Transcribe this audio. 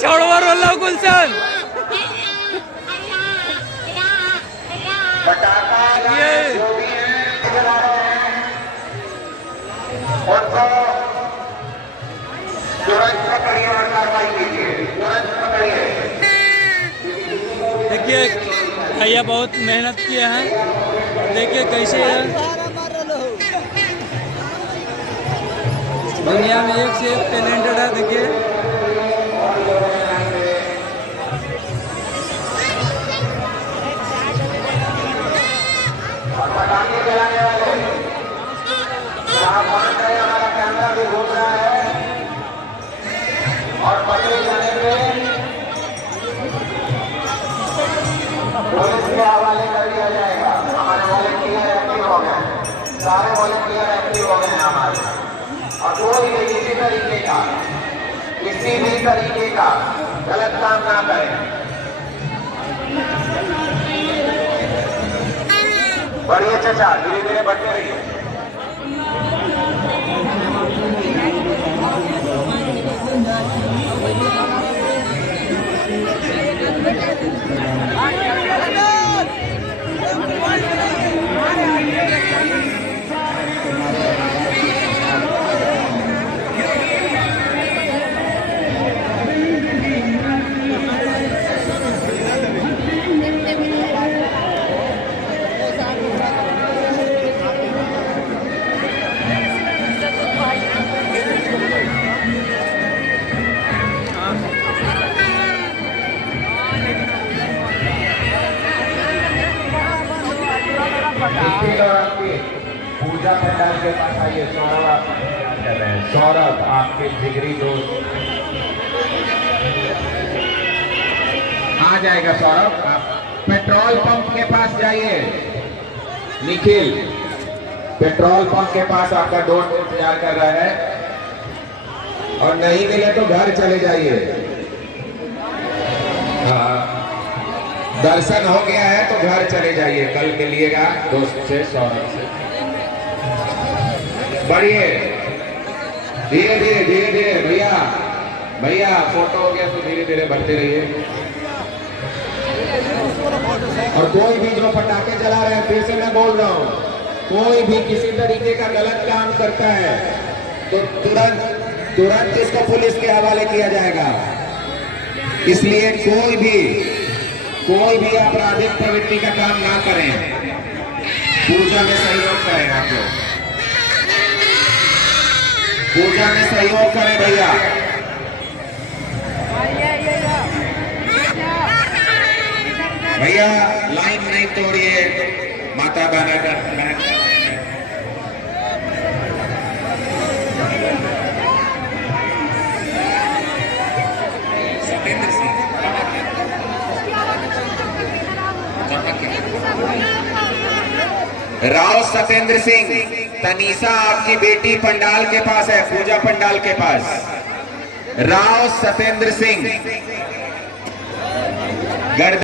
छोड़वा रोला गुलशन ये तुरंत पकड़िए और कार्रवाई कीजिए, तुरंत पकड़िए। देखिए भैया बहुत मेहनत किए हैं, देखिए कैसे है दुनिया में एक से एक टैलेंटेड है। देखिए चलाने वाले आप मान रहे हैं, हमारा कैमरा भी घूम रहा है और पकड़े जाने पे पुलिस के हवाले कर दिया जाएगा। हमारे वॉलंटियर एक्टिव हो गए, सारे वॉलंटियर एक्टिव हो गए हैं हमारे। और कोई भी किसी भी तरीके का गलत काम ना करें। बढ़िए चाचा, धीरे धीरे बढ़ते रहिए। पूजा पंडाल के पास आइए। सौरभ आप कर रहे हैं, सौरभ आपके जिगरी दोस्त आ जाएगा। सौरभ आप पेट्रोल पंप के पास जाइए। निखिल पेट्रोल पंप के पास आपका दोस्त इंतजार कर रहा है, और नहीं मिले तो घर चले जाइए। हाँ, दर्शन हो गया है तो घर चले जाइए, कल मिलिएगा दोस्त से, सौरभ से। बढ़िए, धीरे धीरे धीरे धीरे भैया भैया फोटो हो गया तो धीरे धीरे बढ़ते रहिए। और कोई भी जो पटाखे जला रहे हैं, फिर से मैं बोल रहा हूँ, कोई भी किसी तरीके का गलत काम करता है तो तुरंत तुरंत इसको पुलिस के हवाले किया जाएगा। इसलिए कोई भी आपराधिक प्रवृत्ति का काम ना करें। पूजा में सहयोग करें, आप लोग पूजा में सहयोग करें भैया। भैया लाइन नहीं तोड़िए, माता बहना राव सत्येंद्र सिंह, तनीषा आपकी बेटी पंडाल के पास है, पूजा पंडाल के पास। राव सत्येंद्र सिंह